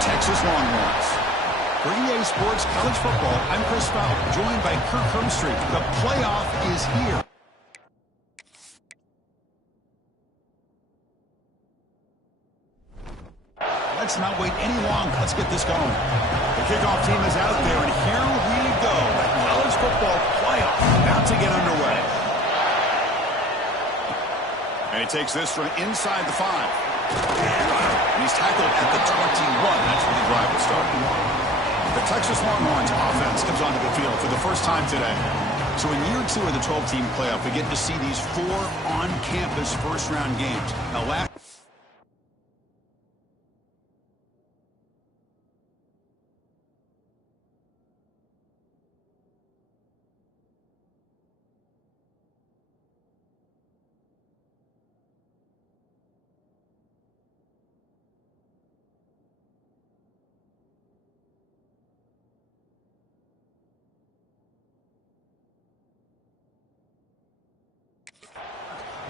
Texas Longhorns. For EA Sports College Football, I'm Chris Fowler, joined by Kirk Hermstreet. The playoff is here. Let's not wait any longer. Let's get this going. The kickoff team is out there, and here we go. The college football playoff about to get underway. And he takes this from inside the 5. And he's tackled at the 21. That's where the drive will start. The Texas Longhorns offense comes onto the field for the first time today. So in year 2 of the 12-team playoff, we get to see these 4 on-campus first-round games. Now,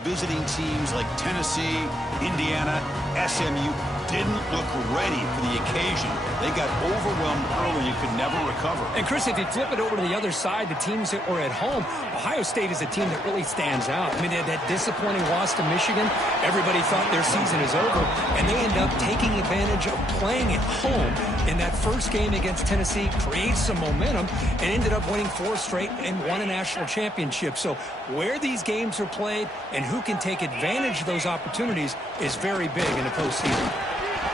visiting teams like Tennessee, Indiana, SMU didn't look ready for the occasion. They got overwhelmed early and could never recover. And, Chris, if you flip it over to the other side, the teams that were at home, Ohio State is a team that really stands out. I mean, they had that disappointing loss to Michigan. Everybody thought their season is over, and they end up taking advantage of playing at home in that first game against Tennessee, created some momentum, and ended up winning 4 straight and won a national championship. So where these games are played and who can take advantage of those opportunities is very big in the postseason.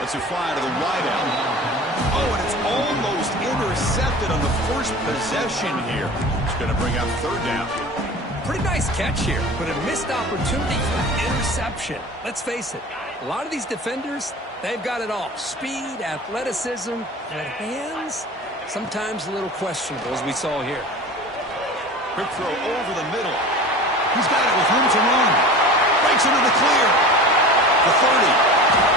Let's fly to the wideout. Oh, and it's almost intercepted on the first possession here. It's going to bring up 3rd down. Pretty nice catch here, but a missed opportunity for interception. Let's face it, a lot of these defenders, they've got it all. Speed, athleticism, and hands, sometimes a little questionable, as we saw here. Quick throw over the middle. He's got it with room to run. Breaks into the clear. The 30.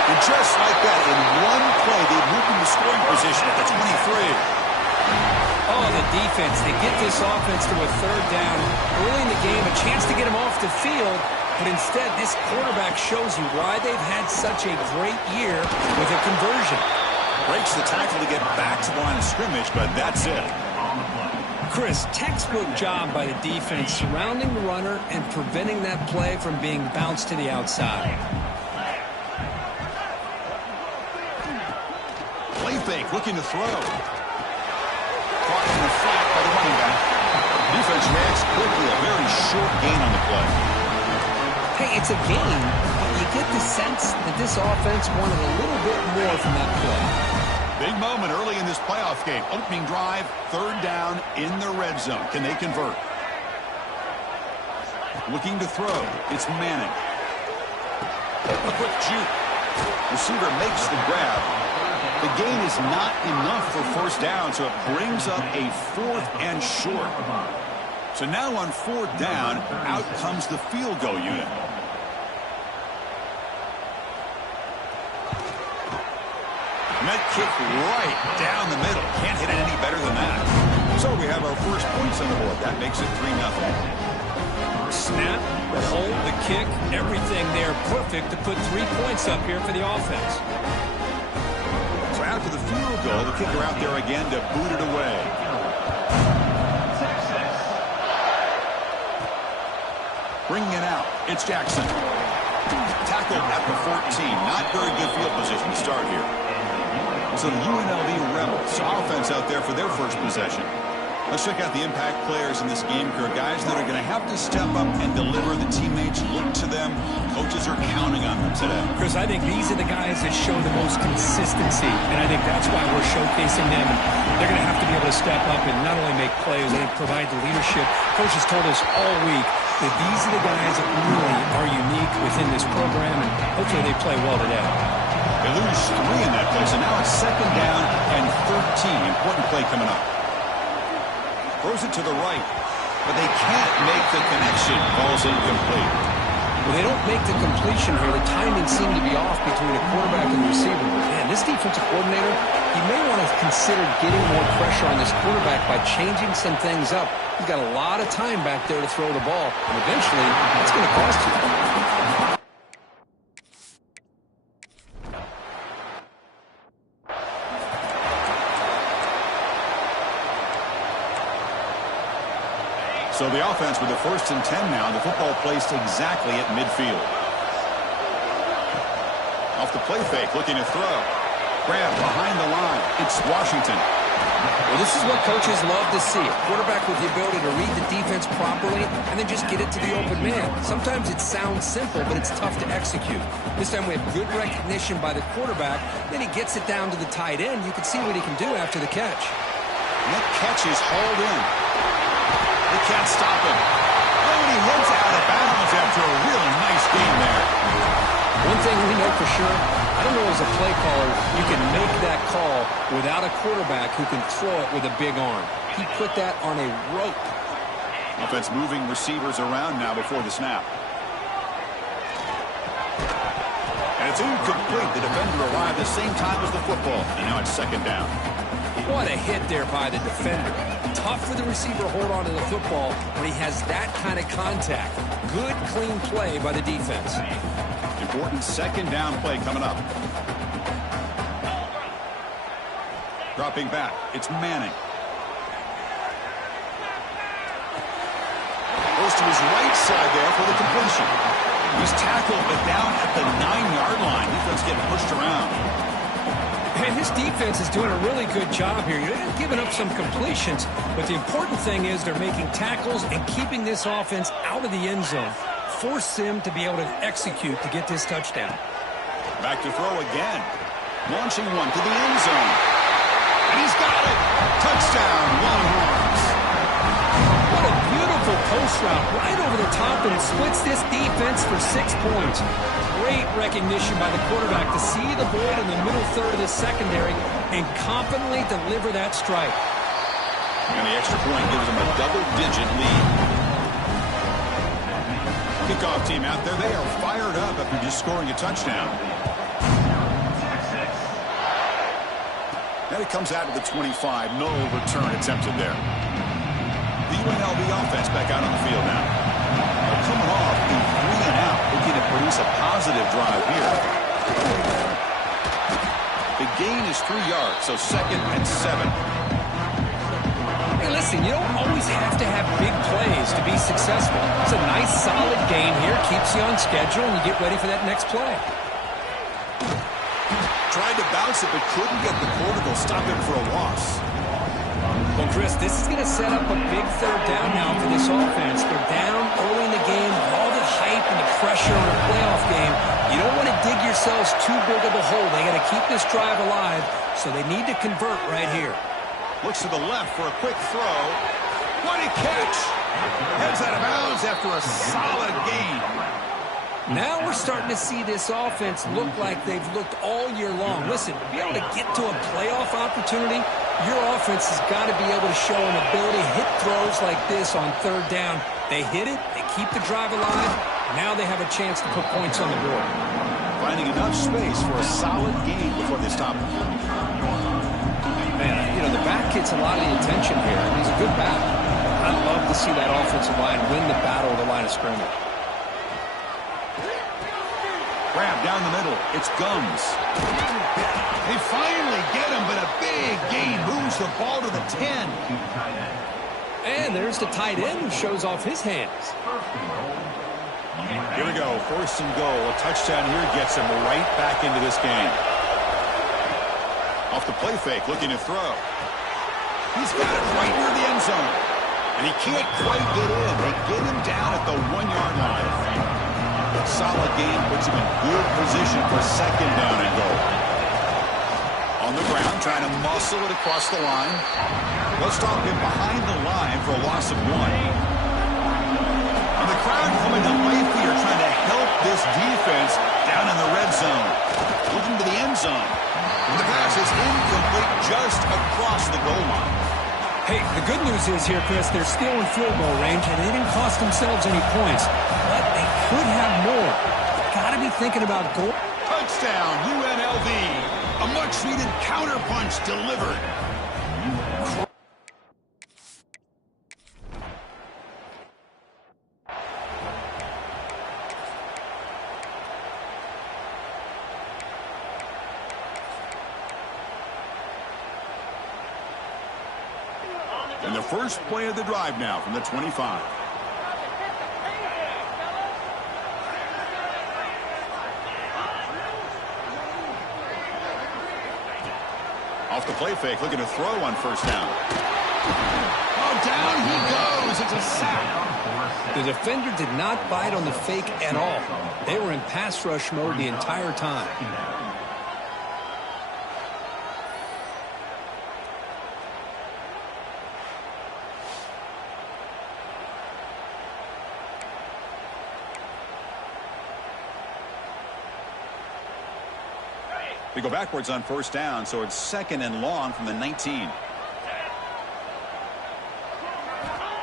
And just like that, in one play, they moved into scoring position at the 23. Oh, the defense. They get this offense to a 3rd down. Early in the game, a chance to get him off the field. But instead, this quarterback shows you why they've had such a great year with a conversion. Breaks the tackle to get back to the line of scrimmage, but that's it. Chris, textbook job by the defense surrounding the runner and preventing that play from being bounced to the outside. Play fake, looking to throw. Caught in the flat by the running back. Defense reacts quickly, a very short gain on the play. Hey, it's a gain, but you get the sense that this offense wanted a little bit more from that play. Big moment early in this playoff game. Opening drive, 3rd down in the red zone. Can they convert? Looking to throw. It's Manning. A quick juke. Receiver makes the grab. The gain is not enough for 1st down, so it brings up a 4th and short. So now on 4th down, out comes the field goal unit. And that kick right down the middle. Can't hit it any better than that. So we have our first points on the board. That makes it 3-0. Snap, the hold, the kick, everything there perfect to put 3 points up here for the offense. So after the field goal, the kicker out there again to boot it away. Bringing it out, it's Jackson. Tackled at the 14. Not very good field position to start here. So the UNLV Rebels offense out there for their first possession. Let's check out the impact players in this game, Kirk. Guys that are going to have to step up and deliver. The teammates look to them. Coaches are counting on them today. Chris, I think these are the guys that show the most consistency, and I think that's why we're showcasing them. They're going to have to be able to step up and not only make plays, they provide the leadership. Coaches told us all week that these are the guys that really are unique within this program, and hopefully they play well today. They lose 3 in that play, so now it's 2nd down and 13. Important play coming up. Throws it to the right, but they can't make the connection. Ball's incomplete. Well, they don't make the completion here. The timing seemed to be off between the quarterback and the receiver. Man, this defensive coordinator, he may want to consider getting more pressure on this quarterback by changing some things up. He's got a lot of time back there to throw the ball, and eventually, it's going to cost you. So the offense with the 1st and 10 now. The football placed exactly at midfield. Off the play fake, looking to throw. Grab behind the line. It's Washington. Well, this is what coaches love to see. A quarterback with the ability to read the defense properly and then just get it to the open man. Sometimes it sounds simple, but it's tough to execute. This time we have good recognition by the quarterback. Then he gets it down to the tight end. You can see what he can do after the catch. And that catch is hauled in. They can't stop him. Oh, and he heads out of bounds after a really nice game there. One thing we know for sure, I don't know as a play caller, you can make that call without a quarterback who can throw it with a big arm. He put that on a rope. Offense moving receivers around now before the snap. And it's incomplete. The defender arrived the same time as the football. And now it's 2nd down. What a hit there by the defender. Tough for the receiver to hold on to the football when he has that kind of contact. Good, clean play by the defense. Important 2nd down play coming up. Dropping back. It's Manning. Goes to his right side there for the completion. He's tackled, but down at the 9-yard line. Defense getting pushed around. And his defense is doing a really good job here. They're giving up some completions, but the important thing is they're making tackles and keeping this offense out of the end zone. Force them to be able to execute to get this touchdown. Back to throw again. Launching one to the end zone. And he's got it. Touchdown, Longhorns. What a beautiful post route right over the top, and it splits this defense for 6 points. Great recognition by the quarterback to see the void in the middle third of the secondary and confidently deliver that strike. And the extra point gives them a double-digit lead. Kickoff team out there, they are fired up after just scoring a touchdown. And it comes out of the 25. No return attempted there. The UNLV offense back out on the field now. Coming off the 3 and out, looking to produce a positive drive here. The gain is 3 yards, so 2nd and 7. Hey, listen, you don't always have to have big plays to be successful. It's a nice, solid gain here. Keeps you on schedule, and you get ready for that next play. Tried to bounce it, but couldn't get the corner. Stop him for a loss. Well, Chris, this is going to set up a big 3rd down now for this offense. They're down early in the game, all the hype and the pressure in a playoff game. You don't want to dig yourselves too big of a hole. They got to keep this drive alive, so they need to convert right here. Looks to the left for a quick throw. What a catch! Heads out of bounds after a solid gain. Now we're starting to see this offense look like they've looked all year long. Listen, to be able to get to a playoff opportunity, your offense has got to be able to show an ability to hit throws like this on 3rd down. They hit it, they keep the drive alive, now they have a chance to put points on the board. Finding enough space for a solid gain before they stop him. Man, you know, the back gets a lot of the attention here. He's a good back. I'd love to see that offensive line win the battle of the line of scrimmage. Grab down the middle. It's Gums. They finally get him, but a big gain moves the ball to the 10. And there's the tight end who shows off his hands. Here we go. 1st and goal. A touchdown here gets him right back into this game. Off the play fake, looking to throw. He's got it right near the end zone. And he can't quite get in. They get him down at the 1-yard line. Solid game puts him in good position for 2nd down and goal. On the ground, trying to muscle it across the line. They'll stop him behind the line for a loss of 1. And the crowd coming to life here, trying to help this defense down in the red zone. Looking to the end zone. And the pass is incomplete just across the goal line. Hey, the good news is here, Chris, they're still in field goal range, and they didn't cost themselves any points. But they could have more. Got to be thinking about goal. Touchdown, UNLV. A much-needed counterpunch delivered. And the first play of the drive now from the 25. Off the play fake, looking to throw on first down. Oh, down he goes. It's a sack. The defender did not bite on the fake at all. They were in pass rush mode the entire time. They go backwards on first down, so it's second and long from the 19.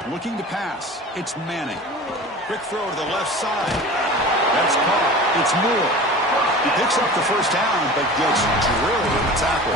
Looking to pass. It's Manning. Quick throw to the left side. That's caught. It's Moore. He picks up the first down, but gets drilled in the tackle.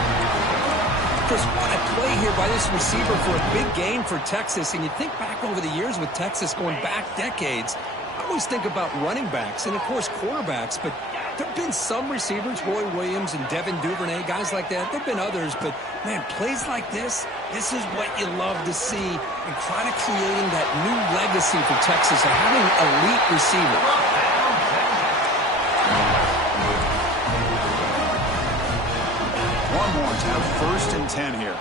Chris, what a play here by this receiver for a big gain for Texas. And you think back over the years with Texas going back decades, I always think about running backs and, of course, quarterbacks, but there have been some receivers, Roy Williams and Devin Duvernay, guys like that. There have been others, but, man, plays like this is what you love to see and try to creating that new legacy for Texas of having elite receivers. Longhorns have first and 10 here.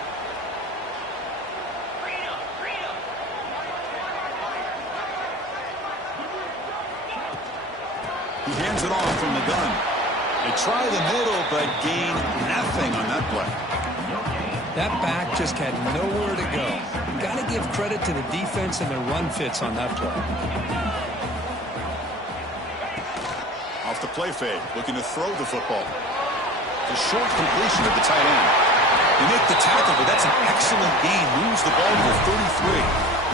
He hands it off from the gun. They try the middle, but gain nothing on that play. That back just had nowhere to go. Got to give credit to the defense and their run fits on that play. Off the play fake, looking to throw the football. The short completion of the tight end. They make the tackle, but that's an excellent gain. Moves the ball to the 33.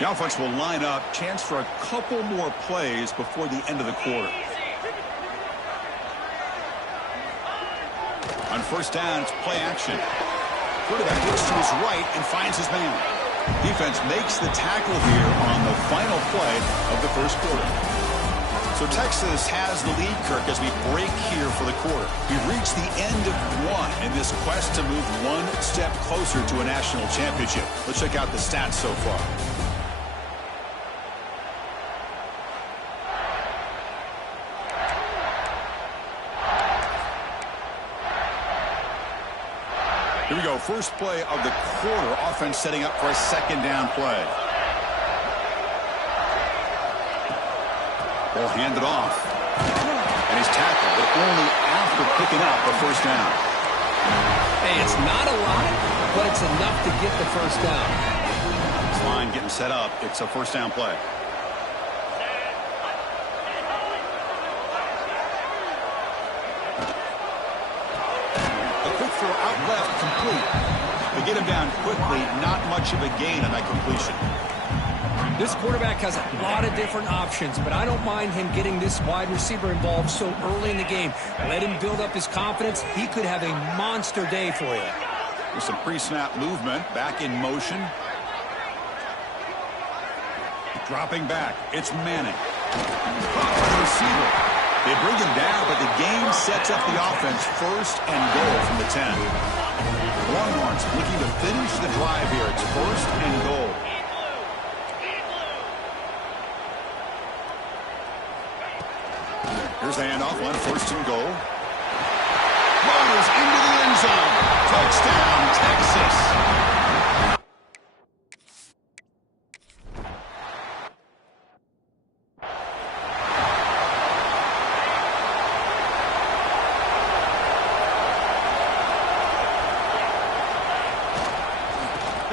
The offense will line up. Chance for a couple more plays before the end of the quarter. On first down, it's play action. Quarterback looks to his right and finds his man. Defense makes the tackle here on the final play of the first quarter. So Texas has the lead, Kirk, as we break here for the quarter. We've reached the end of one in this quest to move one step closer to a national championship. Let's check out the stats so far. Here we go. First play of the quarter. Offense setting up for a second down play. Ball handed off. And he's tackled, but only after picking up the first down. Hey, it's not a lot, but it's enough to get the first down. This line getting set up. It's a first down play. Out left, complete. They get him down quickly. Not much of a gain on that completion. This quarterback has a lot of different options, but I don't mind him getting this wide receiver involved so early in the game. Let him build up his confidence. He could have a monster day for you. With some pre-snap movement, back in motion. Dropping back, it's Manning. Caught by the receiver. They bring him down, but the game sets up the offense first and goal from the 10. Longhorns looking to finish the drive here. It's first and goal. Here's the handoff on first and goal. Motors into the end zone. Touchdown, Texas.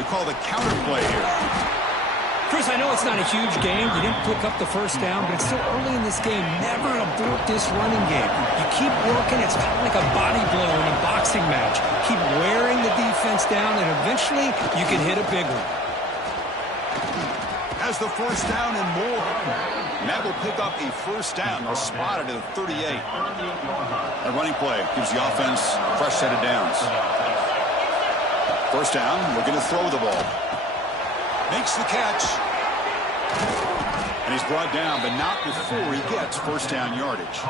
Call the counter play here. Chris, I know it's not a huge game. You didn't pick up the first down, but it's still early in this game. Never abort this running game. You keep working. It's kind of like a body blow in a boxing match. Keep wearing the defense down, and eventually you can hit a big one. Has the first down and more. And that will pick up a first down. They'll spot it at the 38. A running play gives the offense a fresh set of downs. First down, we're going to throw the ball. Makes the catch. And he's brought down, but not before he gets first down yardage.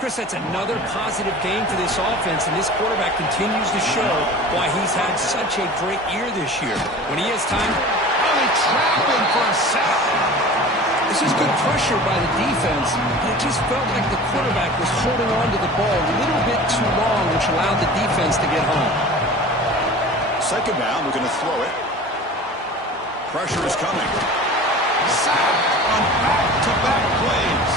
Chris, that's another positive game for this offense, and this quarterback continues to show why he's had such a great year this year. When he has time, they trap him for a sack. This is good pressure by the defense, but it just felt like the quarterback was holding on to the ball a little bit too long, which allowed the defense to get home. Second down, we're going to throw it. Pressure is coming. Sack on back-to-back plays.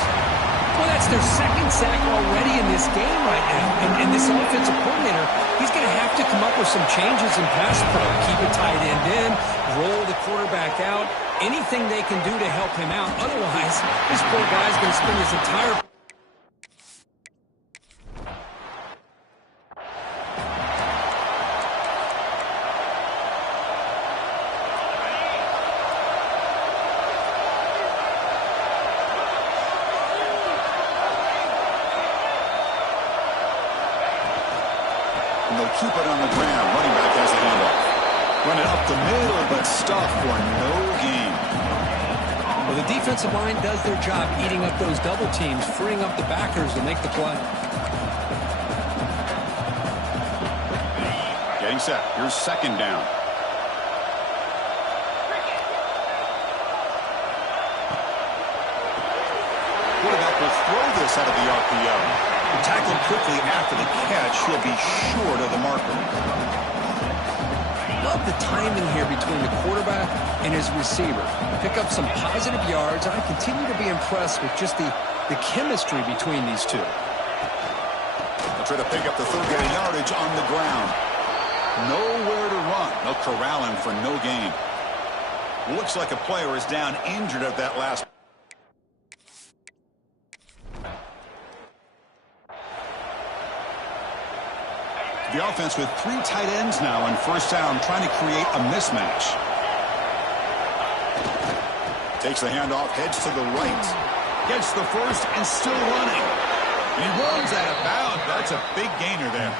Well, that's their second sack already in this game right now. And this offensive coordinator, he's going to have to come up with some changes in pass pro. Keep a tight end in, roll the quarterback out, anything they can do to help him out. Otherwise, this poor guy's going to spend his entire... And they'll keep it on the ground. Running back has the handoff. Run it up the middle, but stuff for no gain. Well, the defensive line does their job eating up those double teams, freeing up the backers to make the play. Getting set. Here's second down. Quarterback will throw this out of the RPO. Tackled quickly after the catch. He'll be short of the marker. Love the timing here between the quarterback and his receiver. Pick up some positive yards. I continue to be impressed with just the chemistry between these two. They'll try to pick up the third down yardage on the ground. Nowhere to run. They'll corral him for no gain. Looks like a player is down injured at that last. The offense with three tight ends now on first down, trying to create a mismatch. Takes the handoff, heads to the right. Gets the first and still running. And he runs out of bounds. That's a big gainer there.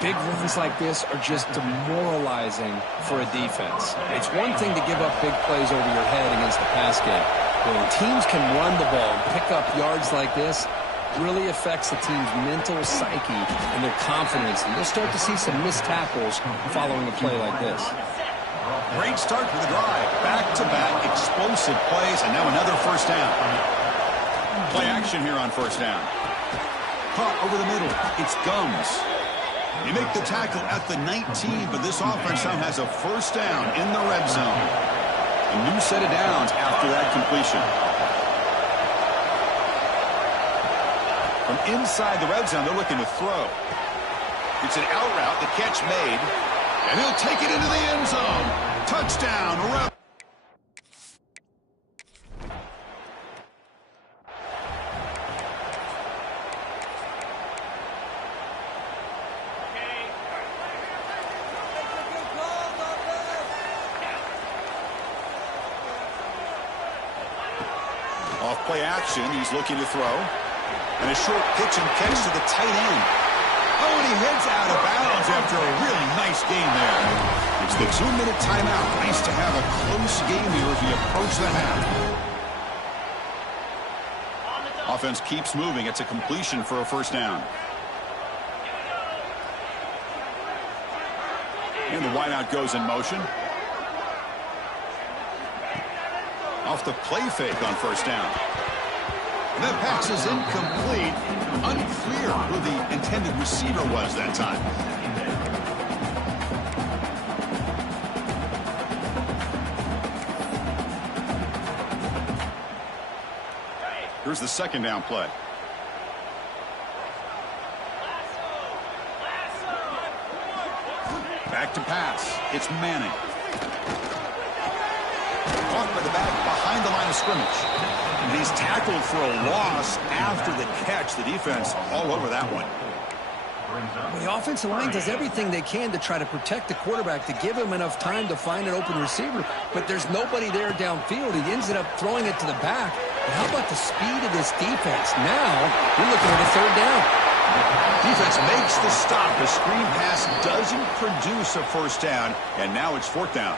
Big runs like this are just demoralizing for a defense. It's one thing to give up big plays over your head against the pass game. But when teams can run the ball and pick up yards like this, really affects the team's mental psyche and their confidence. And you'll start to see some missed tackles following a play like this. Great start for the drive. Back-to-back explosive plays, and now another first down. Play action here on first down. Caught over the middle. It's Gums. They make the tackle at the 19, but this offense now has a first down in the red zone. A new set of downs after that completion. From inside the red zone, they're looking to throw. It's an out route, the catch made, and he'll take it into the end zone. Touchdown, Rebels. Off play action, he's looking to throw. And a short pitch and catch to the tight end. Oh, and he heads out of bounds after a really nice game there. It's the 2-minute timeout. Nice to have a close game here as we approach the half. Offense keeps moving. It's a completion for a first down. And the wideout goes in motion. Off the play fake on first down. That pass is incomplete. Unclear who the intended receiver was that time. Here's the second down play. Back to pass. It's Manning. Caught by the back behind the line of scrimmage. And he's tackled for a loss after the catch. The defense all over that one. Well, the offensive line does everything they can to try to protect the quarterback, to give him enough time to find an open receiver. But there's nobody there downfield. He ends up throwing it to the back. But how about the speed of this defense? Now, you're looking at a third down. Defense makes the stop. The screen pass doesn't produce a first down. And now it's fourth down.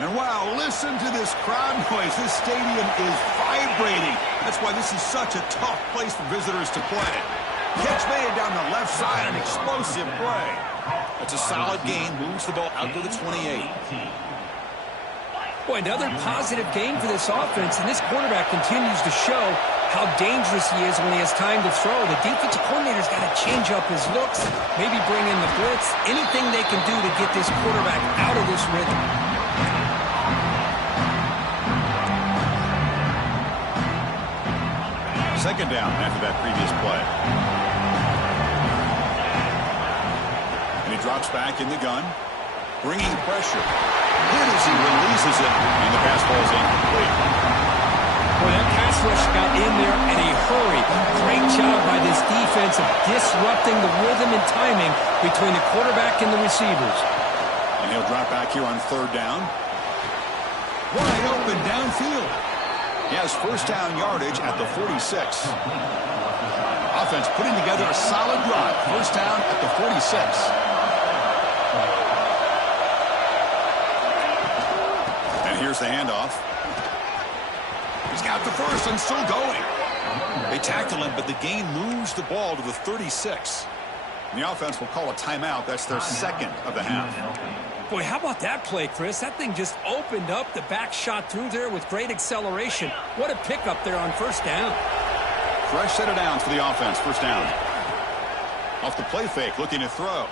And wow, listen to this crowd noise. This stadium is vibrating. That's why this is such a tough place for visitors to play. Catch made down the left side, an explosive play. That's a solid gain, moves the ball out to the 28. Boy, another positive game for this offense, and this quarterback continues to show how dangerous he is when he has time to throw. The defensive coordinator's got to change up his looks, maybe bring in the blitz, anything they can do to get this quarterback out of this rhythm. Second down after that previous play. And he drops back in the gun, bringing pressure. Hit as he releases it, and the pass falls incomplete. Boy, that pass rush got in there in a hurry. Great job by this defense of disrupting the rhythm and timing between the quarterback and the receivers. And he'll drop back here on third down. Wide open downfield. He has first down yardage at the 46. Offense putting together a solid drive. First down at the 46. And here's the handoff. He's got the first and still going. They tackle him, but the gain moves the ball to the 36. And the offense will call a timeout. That's their second of the half. Boy, how about that play, Chris? That thing just opened up. The back shot through there with great acceleration. What a pickup there on first down. Fresh set of downs for the offense. First down. Off the play fake, looking to throw.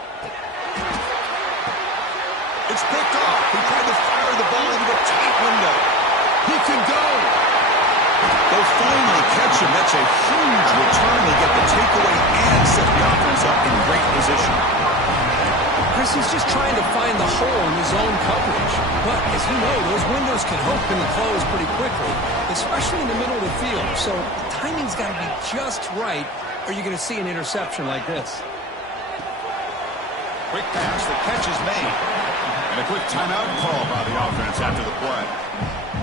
It's picked off. He tried to fire the ball into a tight window. He can go. They'll finally catch him. That's a huge return. They get the takeaway and set the offense up in great position. Chris, he's just trying to find the hole in his own coverage. But, as you know, those windows can open and close pretty quickly, especially in the middle of the field. So the timing's got to be just right, or you're going to see an interception like this. Quick pass, the catch is made. And a quick timeout call by the offense after the play.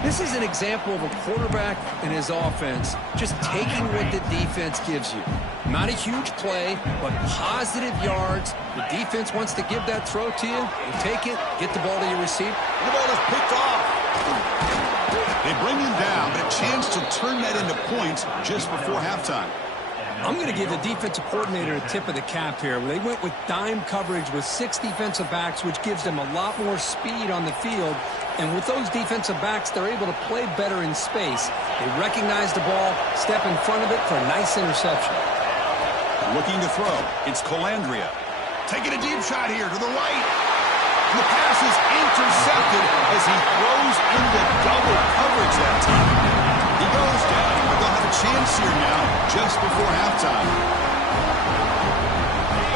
This is an example of a quarterback and his offense just taking what the defense gives you. Not a huge play, but positive yards. The defense wants to give that throw to you. You take it, get the ball to your receiver. The ball is picked off. They bring him down, but a chance to turn that into points just before halftime. I'm going to give the defensive coordinator a tip of the cap here. They went with dime coverage with 6 defensive backs, which gives them a lot more speed on the field. And with those defensive backs, they're able to play better in space. They recognize the ball, step in front of it for a nice interception. Looking to throw. It's Colandrea. Taking a deep shot here to the right. The pass is intercepted as he throws into double coverage that time. He goes down, but they'll have a chance here now just before halftime.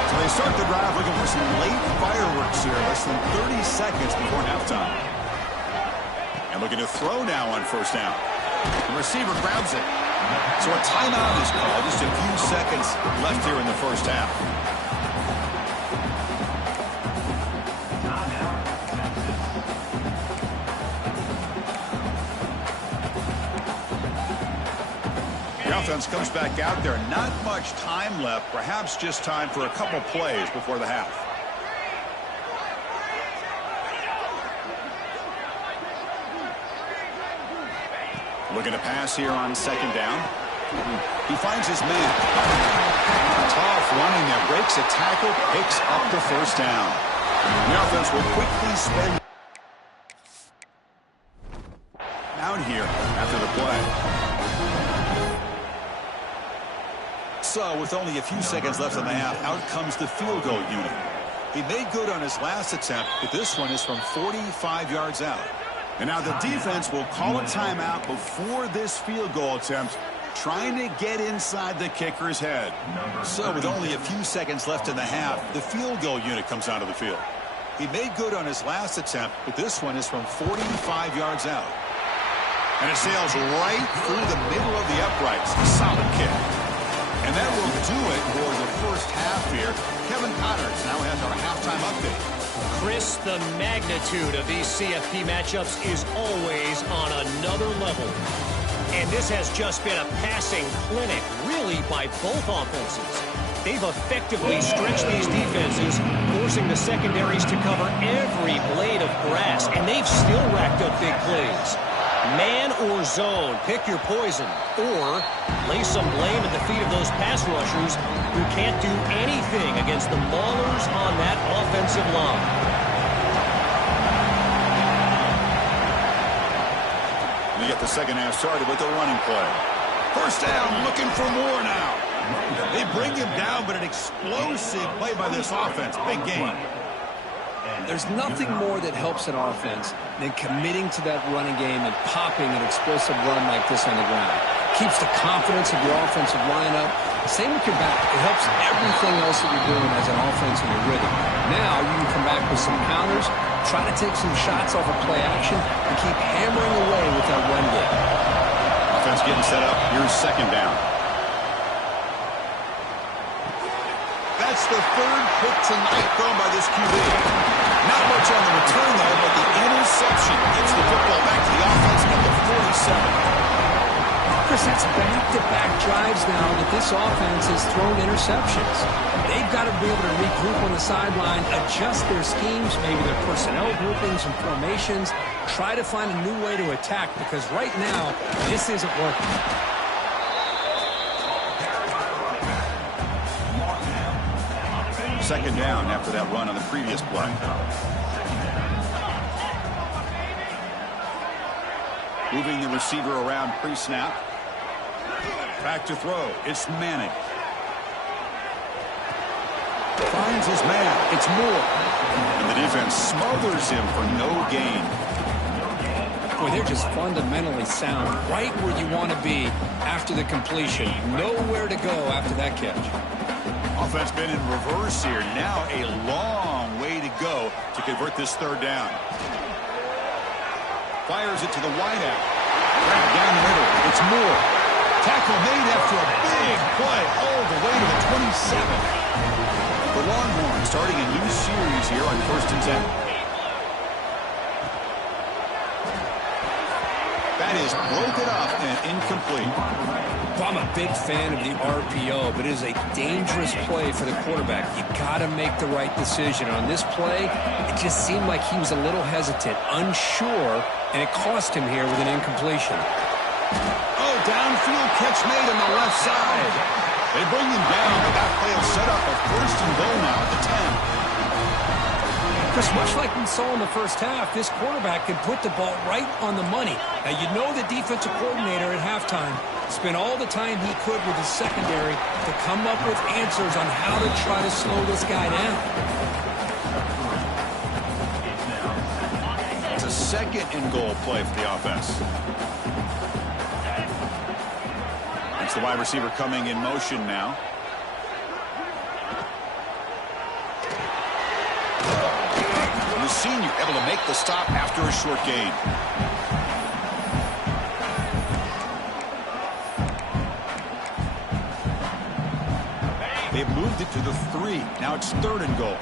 So they start the drive looking for some late fireworks here, less than 30 seconds before halftime. And looking to throw now on first down. The receiver grabs it. So a timeout is called. Just a few seconds left here in the first half. The offense comes back out there. Not much time left. Perhaps just time for a couple plays before the half. Looking to pass here on second down. He finds his man. Tough running there. Breaks a tackle. Picks up the first down. The offense will quickly spend out here after the play. So with only a few seconds left in the half, out comes the field goal unit. He made good on his last attempt, but this one is from 45 yards out. And now the defense will call a timeout before this field goal attempt, trying to get inside the kicker's head. So with only a few seconds left in the half, the field goal unit comes out of the field. He made good on his last attempt, but this one is from 45 yards out. And it sails right through the middle of the uprights. A solid kick. And that will do it for the first half here. Kevin Connors now has our halftime update. Chris, the magnitude of these CFP matchups is always on another level. And this has just been a passing clinic, really, by both offenses. They've effectively stretched these defenses, forcing the secondaries to cover every blade of grass, and they've still racked up big plays. Man or zone, pick your poison, or lay some blame at the feet of those pass rushers who can't do anything against the maulers on that offensive line. We get the second half started with the running play. First down, looking for more now. They bring him down, but an explosive play by this offense. Big game. There's nothing more that helps an offense than committing to that running game and popping an explosive run like this on the ground. Keeps the confidence of your offensive lineup. Same with your back. It helps everything else that you're doing as an offense in your rhythm. Now you can come back with some counters, try to take some shots off of play action, and keep hammering away with that run game. Offense getting set up. Here's second down. That's the third pick tonight thrown by this QB. Not much on the return, though, but the interception gets the football back to the offense at the 47. Chris, that's back-to-back drives now that this offense has thrown interceptions. They've got to be able to regroup on the sideline, adjust their schemes, maybe their personnel groupings and formations, try to find a new way to attack, because right now, this isn't working. Second down after that run on the previous play. Moving the receiver around pre-snap. Back to throw. It's Manning. Finds his man. It's Moore. And the defense smothers him for no gain. Boy, they're just fundamentally sound right where you want to be after the completion. Nowhere to go after that catch. Offense been in reverse here. Now a long way to go to convert this third down. Fires it to the wideout. Grab down the middle. It's Moore. Tackle made after a big play all the way to the 27. The Longhorns starting a new series here on 1st and 10. That is broken up and incomplete. Well, I'm a big fan of the RPO, but it is a dangerous play for the quarterback. You got to make the right decision. On this play, it just seemed like he was a little hesitant, unsure, and it cost him here with an incompletion. Oh, downfield catch made on the left side. They bring him down, but that play will set up a 1st and goal now at the 10. Chris, much like we saw in the first half, this quarterback can put the ball right on the money. Now, you know the defensive coordinator at halftime spent all the time he could with his secondary to come up with answers on how to try to slow this guy down. It's a 2nd and goal play for the offense. It's the wide receiver coming in motion now. The senior able to make the stop after a short gain. They've moved it to the 3. Now it's 3rd and goal.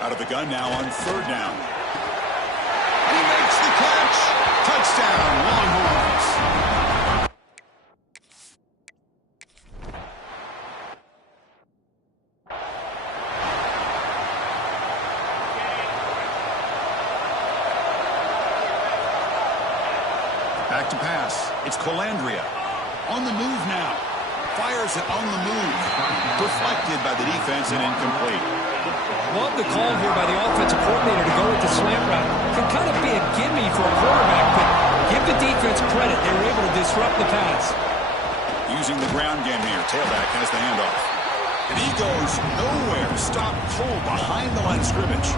Out of the gun now on 3rd down. He makes the catch. Touchdown, Longhorns. Back to pass. It's Colandrea. On the move now. Fires it on the move. Deflected by the defense and incomplete. Love the call here by the offensive coordinator to go with the slant route. Can kind of be a gimme for a quarterback, but give the defense credit. They were able to disrupt the pass. Using the ground game here. Tailback has the handoff. And he goes nowhere. Stopped cold behind the line of scrimmage.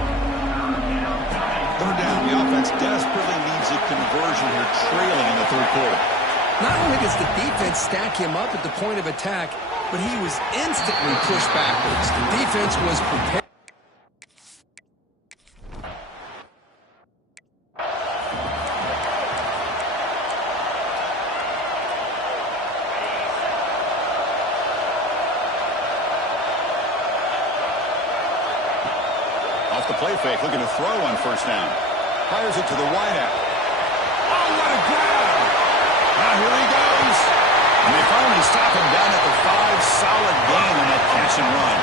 3rd down. The offense desperately needs a conversion here, trailing in the 3rd quarter. Not only does the defense stack him up at the point of attack, but he was instantly pushed backwards. The defense was prepared. Off the play fake, looking to throw on 1st down. Fires it to the wideout. Oh, what a grab! here he goes. And they finally stop him down at the 5. Solid gain on that catch and run.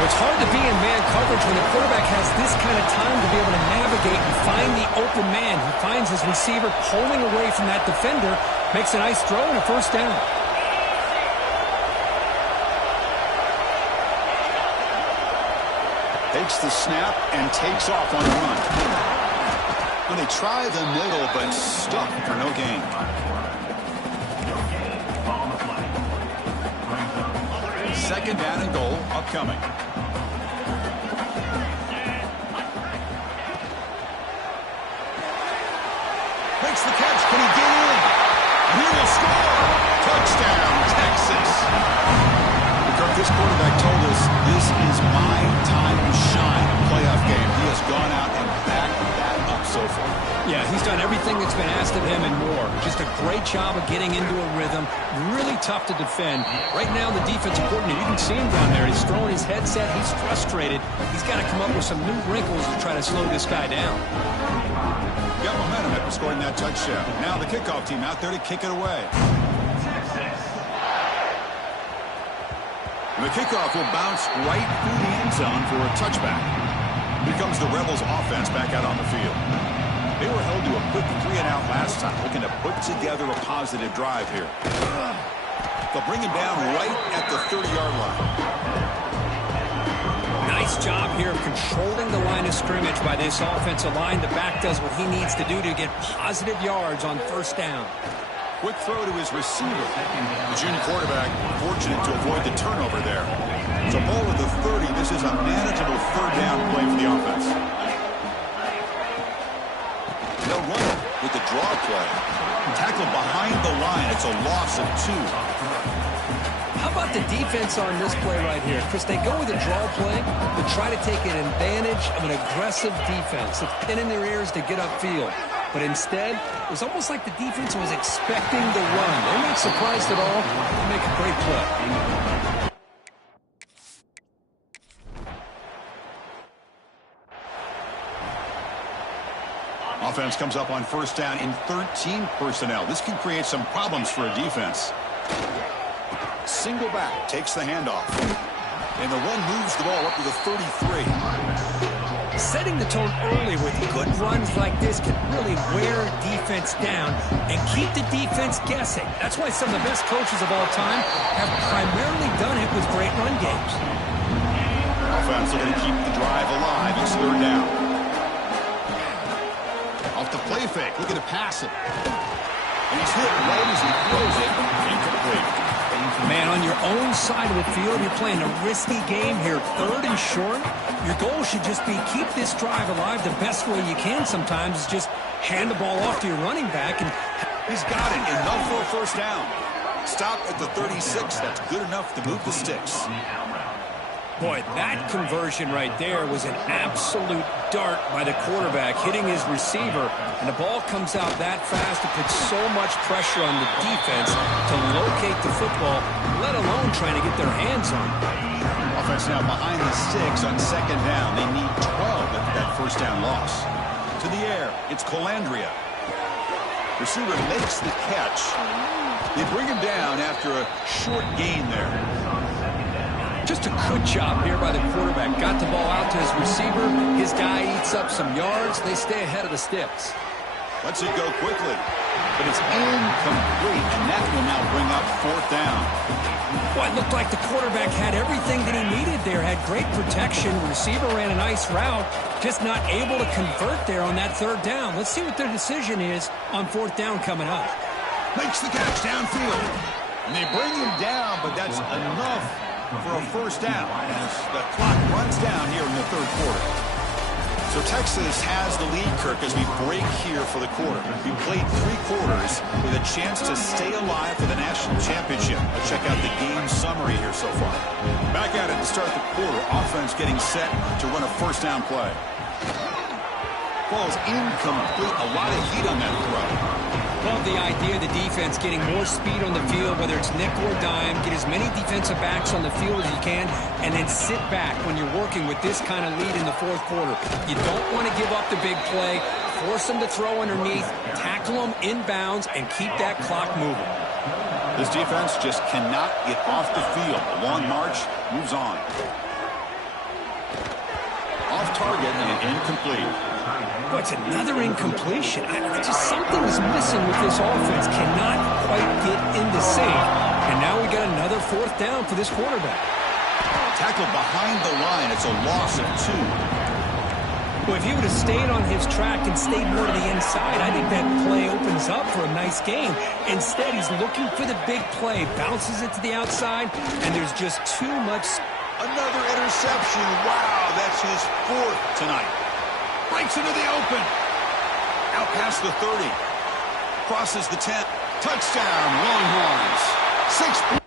It's hard to be in man coverage when the quarterback has this kind of time to be able to navigate and find the open man. He finds his receiver pulling away from that defender, makes a nice throw and a first down. Takes the snap and takes off on the run. Well, they try the middle, but stuck for no gain. Second down and goal upcoming. Makes the catch. Can he get in? He will score. Touchdown, Texas. This quarterback told us this is my time to shine. A playoff game. He has gone out and backed that up so far. Yeah, he's done everything that's been asked of him and more. Just a great job of getting into a rhythm. Really tough to defend. Right now, the defensive coordinator, you can see him down there. He's throwing his headset. He's frustrated. He's got to come up with some new wrinkles to try to slow this guy down. Got momentum after scoring that touchdown. Now the kickoff team out there to kick it away. The kickoff will bounce right through the end zone for a touchback. Here comes the Rebels offense back out on the field. They were held to a quick 3-and-out last time, looking to put together a positive drive here. They'll bring him down right at the 30-yard line. Nice job here of controlling the line of scrimmage by this offensive line. The back does what he needs to do to get positive yards on first down. Quick throw to his receiver. The junior quarterback fortunate to avoid the turnover there. So ball at the 30. This is a manageable third down play for the offense. They'll run it with the draw play. Tackle behind the line. It's a loss of 2. How about the defense on this play right here? Chris, they go with a draw play to try to take an advantage of an aggressive defense. It's pinning their ears to get upfield. But instead, it was almost like the defense was expecting the run. They're not surprised at all. They make a great play. Offense comes up on first down in 13 personnel. This can create some problems for a defense. Single back takes the handoff. And the run moves the ball up to the 33. Setting the tone early with good runs like this can really wear defense down and keep the defense guessing. That's why some of the best coaches of all time have primarily done it with great run games. Offense looking to keep the drive alive. It's third down. Off the play fake, looking to pass it. And he's hit right as he throws it. Incomplete. Man, on your own side of the field, you're playing a risky game here. Third and short. Your goal should just be keep this drive alive the best way you can sometimes is just hand the ball off to your running back. And he's got it. Enough for a first down. Stop at the 36. That's good enough to move the sticks. Boy, that conversion right there was an absolute dart by the quarterback, hitting his receiver, and the ball comes out that fast. It puts so much pressure on the defense to locate the football, let alone trying to get their hands on it. Offense now behind the 6 on second down. They need 12 after that first down loss. To the air, it's Calandria. Receiver makes the catch. They bring him down after a short gain there. Just a good job here by the quarterback. Got the ball out to his receiver. His guy eats up some yards. They stay ahead of the sticks. Lets it go quickly. But it's incomplete, and that will now bring up fourth down. Well, it looked like the quarterback had everything that he needed there. Had great protection. Receiver ran a nice route. Just not able to convert there on that third down. Let's see what their decision is on fourth down coming up. Makes the catch downfield. And they bring him down, but that's enough for a first down as the clock runs down here in the third quarter. So Texas has the lead, Kirk, as we break here for the quarter. We played 3 quarters with a chance to stay alive for the national championship. Let's check out the game summary here so far. Back at it to start the quarter. Offense getting set to run a first down play. Ball's incomplete. A lot of heat on that throw. Love the idea of the defense getting more speed on the field, whether it's nickel or dime, get as many defensive backs on the field as you can, and then sit back when you're working with this kind of lead in the fourth quarter. You don't want to give up the big play. force them to throw underneath, tackle them inbounds, and keep that clock moving. This defense just cannot get off the field. A long march moves on. Off target and incomplete. Boy, it's another incompletion. Something is missing with this offense. Cannot quite get in the sync. And now we got another 4th down for this quarterback. Tackled behind the line. It's a loss of 2. Well, if he would have stayed on his track and stayed more to the inside, I think that play opens up for a nice game. Instead, he's looking for the big play. Bounces it to the outside, and there's just too much. Another interception. Wow, that's his 4th tonight. Breaks into the open. Out past the 30. Crosses the 10. Touchdown, Longhorns. 6 points.